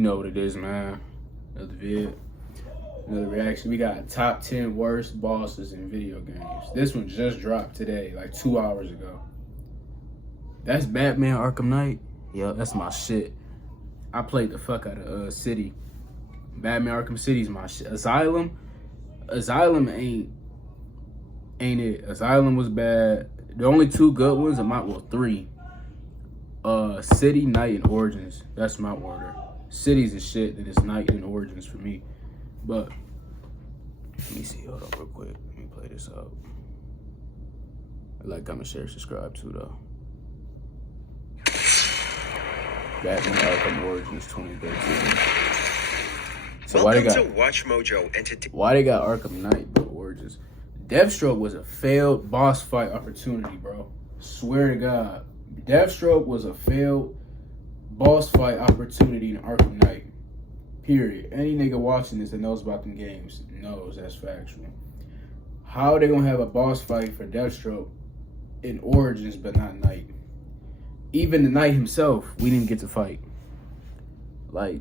You know what it is, man. Another vid, another reaction. We got top 10 worst bosses in video games. This one just dropped today, like 2 hours ago. That's Batman Arkham Knight. Yeah, that's my shit. I played the fuck out of City. Batman Arkham City's my shit. Asylum ain't it. Asylum was bad. The only two good ones, three. City, Night, and Origins. That's my order. City's a shit, then it's Night and Origins for me. But let me see, hold up real quick. Let me play this up. Like, comment, share, subscribe too though. Batman Arkham Origins 2013. So why they got Arkham Knight but Origins? Deathstroke was a failed boss fight opportunity, bro. Swear to God. Deathstroke was a failed boss fight opportunity in Arkham Knight. Period. Any nigga watching this that knows about them games knows that's factual. How are they gonna have a boss fight for Deathstroke in Origins but not Knight? Even the Knight himself, we didn't get to fight. Like,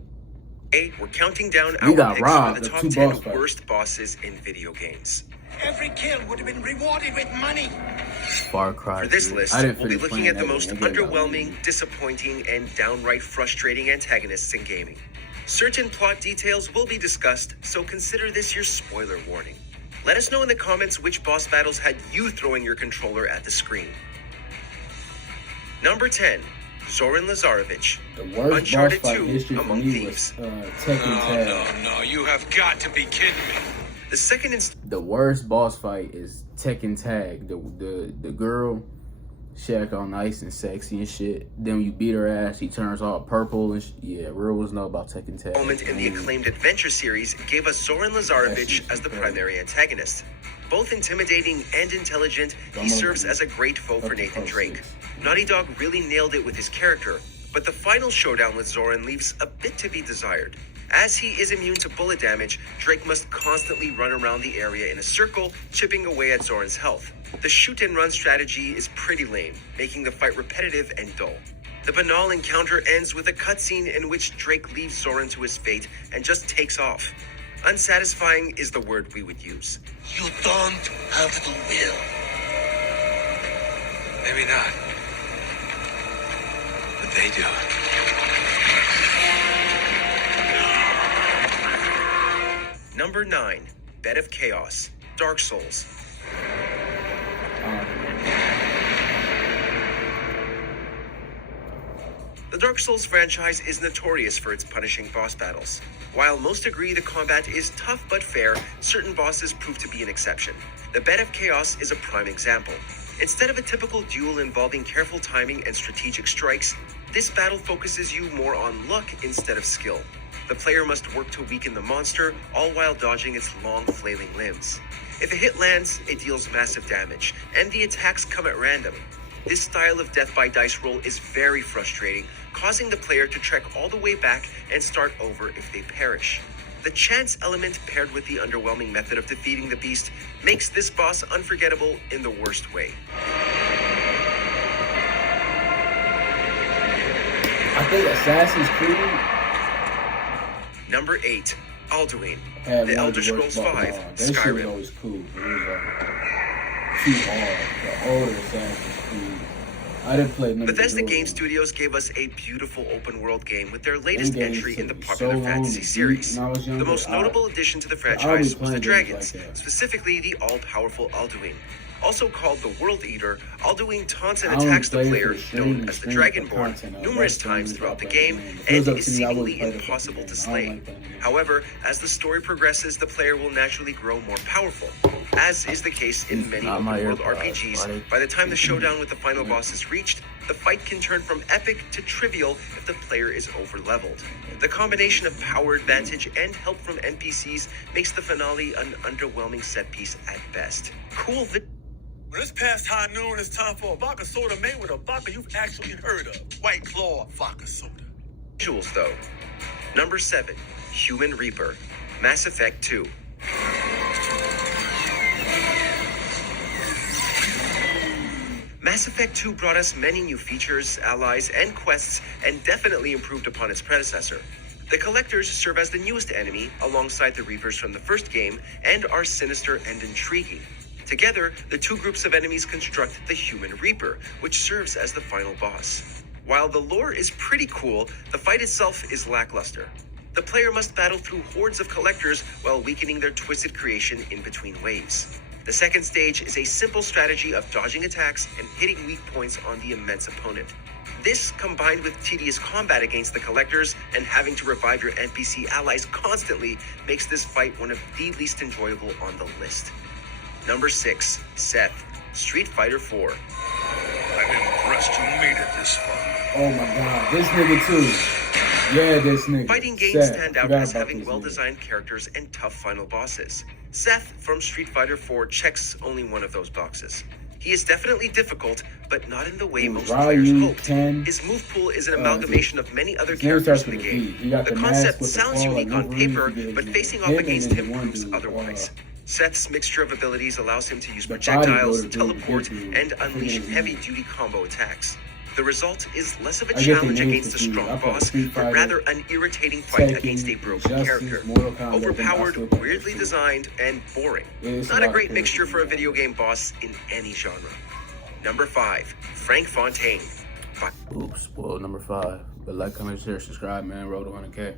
we're counting down our picks for the top 10 worst bosses in video games. Every kill would have been rewarded with money. Far Cry. For this list, we'll be looking at the most underwhelming, disappointing, and downright frustrating antagonists in gaming. Certain plot details will be discussed, so consider this your spoiler warning. Let us know in the comments which boss battles had you throwing your controller at the screen. Number 10, Zoran Lazarevic. The worst Uncharted boss fight 2 history for Among me Thieves. was Tekken Tag. No, you have got to be kidding me. The second The worst boss fight is Tekken Tag. The girl, she act all nice and sexy and shit. Then when you beat her ass, she turns all purple and yeah, real ones know about Tekken Tag. Moment in the acclaimed Adventure series gave us Zoran Lazarevic as the primary antagonist. Both intimidating and intelligent, he serves as a great foe for Nathan Drake. Naughty Dog really nailed it with his character, but the final showdown with Zoran leaves a bit to be desired. As he is immune to bullet damage, Drake must constantly run around the area in a circle, chipping away at Zoran's health. The shoot and run strategy is pretty lame, making the fight repetitive and dull. The banal encounter ends with a cutscene in which Drake leaves Zoran to his fate and just takes off. Unsatisfying is the word we would use. You don't have the will. Maybe not. But they do. Number 9, Bed of Chaos, Dark Souls. The Dark Souls franchise is notorious for its punishing boss battles. While most agree the combat is tough but fair, certain bosses prove to be an exception. The Bed of Chaos is a prime example. Instead of a typical duel involving careful timing and strategic strikes, this battle focuses you more on luck instead of skill. The player must work to weaken the monster, all while dodging its long, flailing limbs. If a hit lands, it deals massive damage, and the attacks come at random. This style of death by dice roll is very frustrating, causing the player to trek all the way back and start over if they perish. The chance element paired with the underwhelming method of defeating the beast makes this boss unforgettable in the worst way. I think Assassin's Creed. Number 8, Alduin, Had The one of Elder the Scrolls worst V, That shit was Skyrim. always cool. But it was too hard. The older Assassin's Creed. I didn't play none of the Bethesda newer Game ones. Studios gave us a beautiful open-world game with their latest Them games entry in the took popular so long fantasy to beat series. when I was younger. The most notable addition to the be franchise was playing the games dragons, like that. specifically the all-powerful Alduin. Also called the World Eater, Alduin taunts and I only attacks the played it player, for stream known as the and Dragonborn, content. numerous That's times the throughout the reason I game, play the game. and It was is up to me, I seemingly wouldn't play the impossible fucking to game. I slay. don't like playing the game. However, as the story progresses, the player will naturally grow more powerful. As is the case in many Not my open-world AirPods, RPGs, buddy. by the time the showdown with the final boss is reached, the fight can turn from epic to trivial if the player is over-leveled. The combination of power advantage and help from NPCs makes the finale an underwhelming set piece at best. Cool When it's past high noon, it's time for a vodka soda made with a vodka you've actually heard of. White Claw vodka soda. visuals though. Number 7, Human Reaper, Mass Effect 2. Mass Effect 2 brought us many new features, allies, and quests, and definitely improved upon its predecessor. The Collectors serve as the newest enemy alongside the Reapers from the first game and are sinister and intriguing. Together, the two groups of enemies construct the Human Reaper, which serves as the final boss. While the lore is pretty cool, the fight itself is lackluster. The player must battle through hordes of Collectors while weakening their twisted creation in between waves. The second stage is a simple strategy of dodging attacks and hitting weak points on the immense opponent. This, combined with tedious combat against the Collectors and having to revive your NPC allies constantly, makes this fight one of the least enjoyable on the list. Number 6, Seth, Street Fighter 4. I'm impressed you made it this far. Oh my god, this nigga too. Yeah, this nigga. Fighting games Seth, stand out forgot as about having this well-designed characters and tough final bosses. Seth from Street Fighter 4 checks only one of those boxes. He is definitely difficult, but not in the way nigga. most players Ryu, hoped. 10. His move pool is an amalgamation of many other His name characters starts in the with a V. game. He got The the mask concept with the sounds claw, unique like on Wolverine, paper, he did but his facing off him, against and him then one proves dude, otherwise. Seth's mixture of abilities allows him to use the projectiles, bodybuilder dude, teleport, big dude. and I forget unleash his name. heavy-duty combo attacks. The result is less of a I get the challenge names against a confused. strong I play boss, Street but Fighter, rather an irritating fight Tekken, against a broken Justice, character. Mortal Kombat, Overpowered, then I still weirdly play designed, and boring. Yeah, it's Not a a lot great of mixture characters. for a video game boss in any genre. Number 5, Frank Fontaine. Oops, well, number 5. But like, comment, share, subscribe, man. Road to 100K.